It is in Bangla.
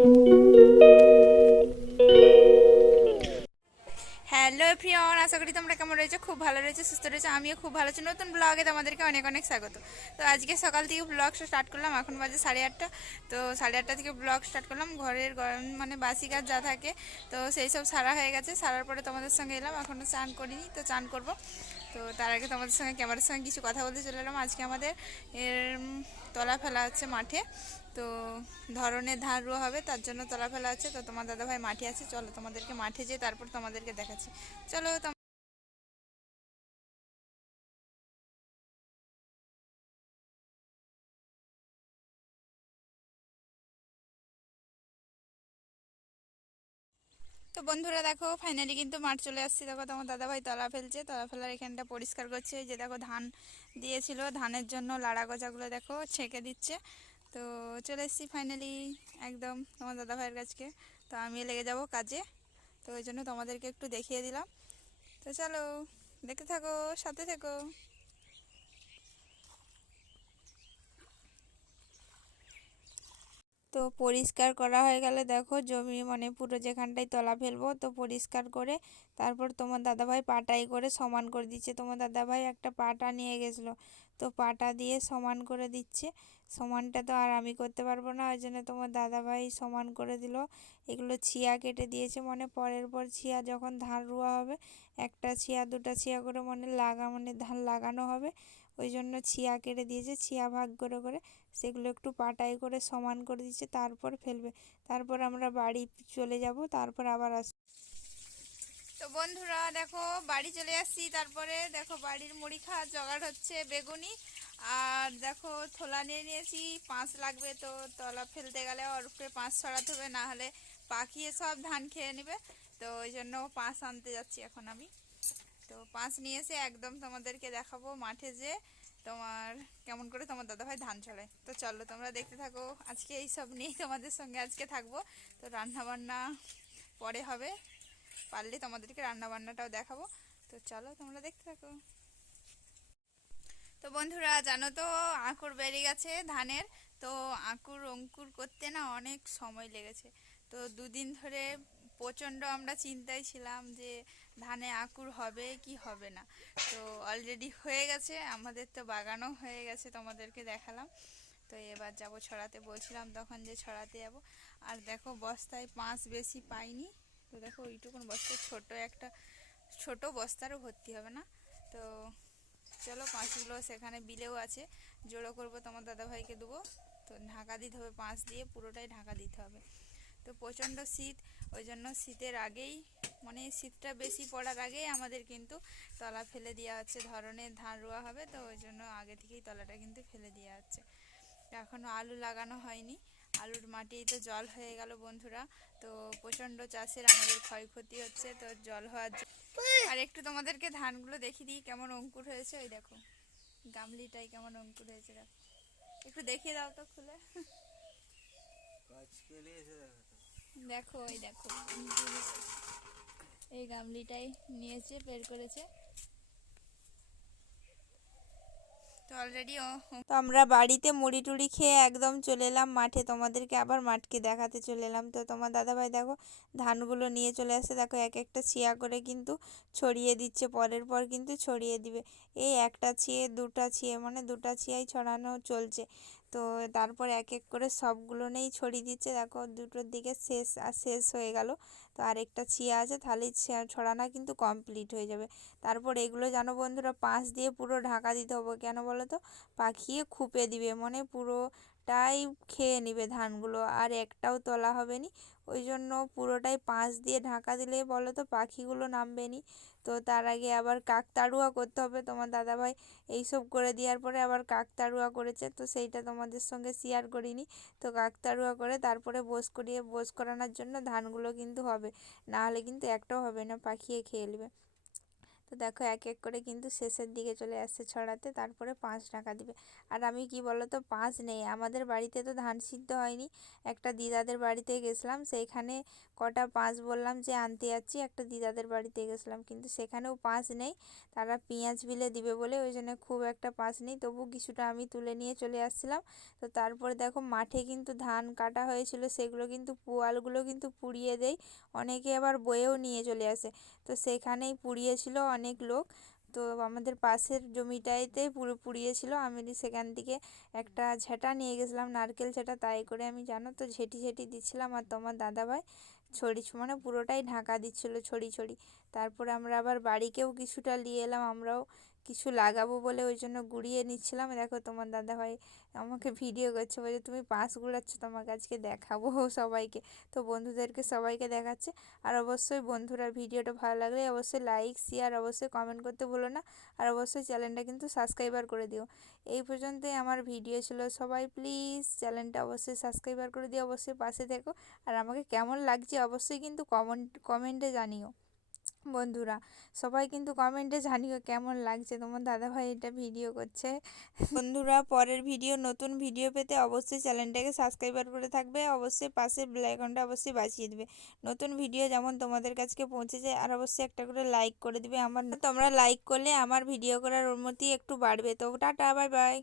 হ্যালো এভরিওয়ান, আশা করি তোমরা কেমন রয়েছো, খুব ভালো রয়েছে, সুস্থ রয়েছে। আমিও খুব ভালো আছি। নতুন ব্লগে তোমাদেরকে অনেক অনেক স্বাগত। তো আজকে সকাল থেকে ব্লগ স্টার্ট করলাম, এখন বাজে 8:30। তো 8:30 থেকে ব্লগ স্টার্ট করলাম। ঘরের মানে বাসি কাজ যা থাকে তো সেই সব সারা হয়ে গেছে। সারার পরে তোমাদের সঙ্গে এলাম, এখনও চান করিনি, তো চান করব। তো তার আগে তোমাদের সঙ্গে ক্যামেরার সঙ্গে কিছু কথা বলতে চলে এলাম। আজকে আমাদের তলা ফেলা হচ্ছে মাঠে। তো ধরনের ধান রোয়া হবে, তার জন্য তলা ফেলা আছে। তো তোমার দাদাভাই মাঠে আছে, চলো তোমাদেরকে মাঠে যেয়ে তারপর তোমাদেরকে দেখাচ্ছি। চলো। তো বন্ধুরা দেখো, ফাইনালি কিন্তু মাঠ চলে আসছি। দেখো তোমার দাদাভাই তলা ফেলছে, তলা ফেলার এখানটা পরিষ্কার করছে। এই যে দেখো ধান দিয়েছিল, ধানের জন্য লাড়া গোজাগুলো দেখো ছেঁকে দিচ্ছে। তো চলে এসেছি ফাইনালি একদম তোমার দাদাভাইয়ের কাছকে। তো আমি লেগে যাব কাজে, তো ওই জন্য তোমাদেরকে একটু দেখিয়ে দিলাম। তো চলো দেখতে থাকো, সাথে থেকো। তো পরিষ্কার করা হয়ে গেলে দেখো জমি মানে পুরো যেখানটায় তলা ফেলবো তো পরিষ্কার করে তারপর তোমার দাদাভাই পাটাই করে সমান করে দিচ্ছে। তোমার দাদাভাই একটা পাটা নিয়ে গেছিলো, তো পাটা দিয়ে সমান করে দিচ্ছে। সমানটা তো আর আমি করতে পারবো না, ওই জন্য তোমার দাদাভাই সমান করে দিল। এগুলো ছিয়া কেটে দিয়েছে, মানে পরের পর ছিয়া যখন ধান রোয়া হবে একটা ছিয়া দুটা ছিয়া করে মানে ধান লাগানো হবে। ওই জন্য ছিয়া কেটে দিয়েছে, ছিয়া ভাগ করে করে সেগুলো একটু পাটাই করে সমান করে দিচ্ছে, তারপর ফেলবে। তারপর আমরা বাড়ি চলে যাব, তারপর আবার তো বন্ধুরা দেখো বাড়ি চলে আসছি। তারপরে দেখো বাড়ির মুড়ি খাওয়ার জোগাড় হচ্ছে, বেগুনি আর দেখো থোলা নিয়ে নিয়েছি। পাঁচ লাগবে, তো তলা ফেলতে গেলে ওর উপরে পাঁচ ছড়াতে হবে, না হলে পাখিয়ে সব ধান খেয়ে নেবে। তো ওই জন্য পাঁচ আনতে যাচ্ছি এখন আমি। তো পাঁচ নিয়ে এসে একদম তোমাদেরকে দেখাবো মাঠে যে তোমার কেমন করে তোমার দাদাভাই ধান ছড়ায়। তো চলো তোমরা দেখতে থাকো, আজকে এই সব নিয়েই তোমাদের সঙ্গে আজকে থাকবো। তো রান্না বান্না পরে হবে, পারলে তোমাদেরকে রান্না বান্নাটাও দেখাবো। তো চলো তোমরা দেখতে থাকো। তো বন্ধুরা জানো তো আঁকুর বেরিয়ে গেছে ধানের। তো আঁকুর অঙ্কুর করতে না অনেক সময় লেগেছে। তো দুদিন ধরে প্রচণ্ড আমরা চিন্তায় ছিলাম যে ধানে আঁকুর হবে কি হবে না। তো অলরেডি হয়ে গেছে, আমাদের তো বাগানও হয়ে গেছে, তোমাদেরকে দেখালাম। তো এবার যাব ছড়াতে, বলছিলাম তখন যে ছড়াতে যাব। আর দেখো বস্তায় পাঁচ বেশি পাইনি। তো দেখো ওইটুকুন বস্তায় ছোট একটা ছোট বস্তারও ভর্তি হবে না। তো চলো পাঁচগুলো সেখানে বিলেও আছে, জোড়ো করব তোমার দাদাভাইকে দেবো। তো ঢাকা দিতে হবে, পাঁচ দিয়ে পুরোটাই ঢাকা দিতে হবে। তো প্রচণ্ড শীত, ওই জন্য শীতের আগেই মানে শীতটা বেশি পড়ার আগেই আমাদের কিন্তু তলা ফেলে দেওয়া হচ্ছে। ধরনের ধান রোয়া হবে, তো ওই জন্য আগে থেকেই তলাটা কিন্তু ফেলে দেওয়া হচ্ছে। এখনও আলু লাগানো হয়নি, আলুর মাটিতে তো জল হয়ে গেল বন্ধুরা। তো প্রচণ্ড চাষের আমাদের ক্ষয়ক্ষতি হচ্ছে, তো জল হওয়ার আর একটু তোমাদেরকে ধানগুলো দেখিয়ে দিই কেমন অঙ্কুর হয়েছে। ওই দেখো গামলিটাই কেমন অঙ্কুর হয়েছে, দেখো একটু দেখিয়ে দাও তো খুলে। দেখো ওই দেখো এই গামলিটাই নিয়েছে, বের করেছে। তো অলরেডি তো আমরা বাড়িতে মুড়ি টুড়ি খেয়ে একদম চলে এলাম মাঠে, তোমাদেরকে আবার মাঠকে দেখাতে চলে এলাম। তো তোমার দাদাভাই দেখো ধানগুলো নিয়ে চলে আসছে, দেখো এক একটা ছিয়া করে কিন্তু ছড়িয়ে দিচ্ছে, পরের পর কিন্তু ছড়িয়ে দিবে। এই একটা ছিয়ে দুটা ছিয়ে মানে দুটা ছিয়াই ছড়ানো চলছে। তো তারপর এক এক করে সবগুলো নেই ছড়িয়ে দিচ্ছে। দেখো দুটোর দিকে শেষ আর শেষ হয়ে গেল। তো আরেকটা ছিয়া আছে, তাহলেই ছড়ানো কিন্তু কমপ্লিট হয়ে যাবে। তারপর এগুলো জানো বন্ধুরা পাঁচ দিয়ে পুরো ঢাকা দিতে হবে, কেন বলো তো? পাখিয়ে খুপে দিবে, মানে পুরোটাই খেয়ে নিবে ধানগুলো, আর একটাও তোলা হবে নি। ওই জন্য পুরোটাই পাঁচ দিয়ে ঢাকা দিলে বলো তো পাখিগুলো নামবে নি। তো তার আগে আবার কাকতাড়ুয়া করতে হবে। তোমার দাদাভাই এইসব করে দেওয়ার পরে আবার কাকতাড়ুয়া করেছে, তো সেইটা তোমাদের সঙ্গে শেয়ার করিনি। তো কাকতাড়ুয়া করে তারপরে বোস করানোর জন্য ধানগুলো কিন্তু হবে, না হলে কিন্তু একটাও হবে না, পাখিয়ে খেয়ে নেবে। তো দেখো এক এক করে কিন্তু শেষের দিকে চলে আসছে ছড়াতে, তারপরে 5 টাকা দিবে। আর আমি কি বলো তো, 5 নেই আমাদের বাড়িতে, তো ধান সিদ্ধ হয়নি। একটা দিদাদের বাড়িতে গেছিলাম, সেইখানে কটা 5 বললাম যে আনতে যাচ্ছি, একটা দিদাদের বাড়িতে গেছিলাম, কিন্তু সেখানেও 5 নেই। তারা পেঁয়াজ বিলে দিবে বলে ওই জন্য খুব একটা 5 নেই, তবু কিছুটা আমি তুলে নিয়ে চলে আসছিলাম। তো তারপরে দেখো মাঠে কিন্তু ধান কাটা হয়েছিল, সেগুলো কিন্তু পুয়ালগুলো কিন্তু পুড়িয়ে দেয়, অনেকে আবার বয়েও নিয়ে চলে আসে। তো সেখানেই পুড়িয়েছিল অনেক লোক। তো আমাদের পাশের জমিটাইতে পুরো পুড়িয়েছিল, আমি সেখান থেকে একটা ঝেঁটা নিয়ে গেছিলাম, নারকেল ঝেঁটা, তাই করে আমি জানো তো ঝেঁটি ঝেঁটি দিচ্ছিলাম, আর তোমার দাদাভাই ছড়ি মানে পুরোটাই ঢাকা দিচ্ছিল ছড়ি ছড়ি। তারপরে আমরা আবার বাড়িকেও কিছুটা নিয়ে এলাম, আমরাও কিছু লাগাবো বলে ওই জন্য গুঁড়িয়ে নিচ্ছিলাম। দেখো তোমার দাদাভাই আমাকে ভিডিও করছে, বলছে তুমি পাশ গুঁড়াচ্ছ, তোমাকে আজকে দেখাবো সবাইকে। তো বন্ধুদেরকে সবাইকে দেখাচ্ছে। আর অবশ্যই বন্ধুরা ভিডিওটা ভালো লাগলে অবশ্যই লাইক শেয়ার অবশ্যই কমেন্ট করতে ভুলো না। আর অবশ্যই চ্যানেলটা কিন্তু সাবস্ক্রাইবার করে দিও। এই পর্যন্তই আমার ভিডিও ছিল, সবাই প্লিজ চ্যানেলটা অবশ্যই সাবস্ক্রাইবার করে দিও, অবশ্যই পাশে থেকো। আর আমাকে কেমন লাগছে অবশ্যই কিন্তু কমেন্টে জানিও বন্ধুরা। সবাই কিন্তু কমেন্টে জানিও কেমন লাগছে তোমার দাদাভাই এটা ভিডিও করছে। বন্ধুরা পরের ভিডিও নতুন ভিডিও পেতে অবশ্যই চ্যানেলটাকে সাবস্ক্রাইবার করে থাকবে, অবশ্যই পাশে বেল আইকনটা অবশ্যই বাজিয়ে দেবে, নতুন ভিডিও যেমন তোমাদের কাছে পৌঁছে যায়। আর অবশ্যই একটা করে লাইক করে দিবে, তোমরা লাইক করলে আমার ভিডিও করার অনুমতি একটু বাড়বে। তো টাটা, বাই বাই।